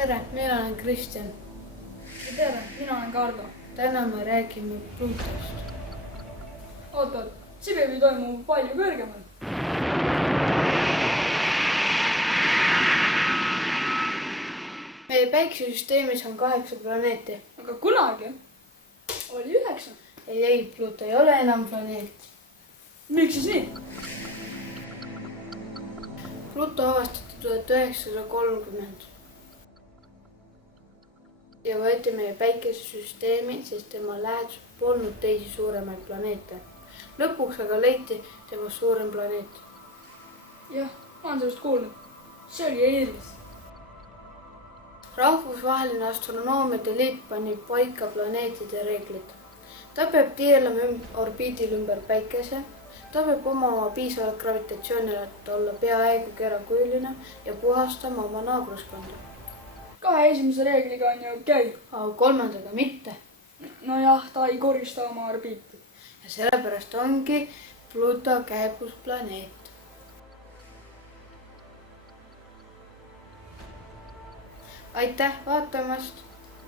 tere, mina olen Kristjan. Ja tere, mina olen Kardo. Täna me räägime Pluutost. Oota, see peab ju toimuma palju kõrgemal. Meie päikesesüsteemis on 8 planeeti. Aga kunagi oli 9. Ei, Pluuto ei ole enam planeet. Miks siis nii? Pluuto avastati 1930 ja võeti meie päikesesüsteemi, sest tema läheduses polnud teisi suuremaid planeete. Lõpuks aga leiti temast suurem planeet. Jah, ma olen sellest kuulnud. See oli Eeris. Rahvusvaheline astronoomiate liit pani paika planeetide reeglid. Ta peab tiirlema orbiidil ümber päikese. Ta peab omama piisavalt gravitatsiooni, et olla peaaegu kerakujuline ja puhastama oma naabruskonda. 2 esimese reegliga on ju okei. Aga 3. mitte. Nojah, ta ei korista oma orbiiti. Ja sellepärast ongi Pluuto käepusplaneet. Aitäh vaatamast!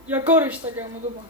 Ja koristage oma tuba.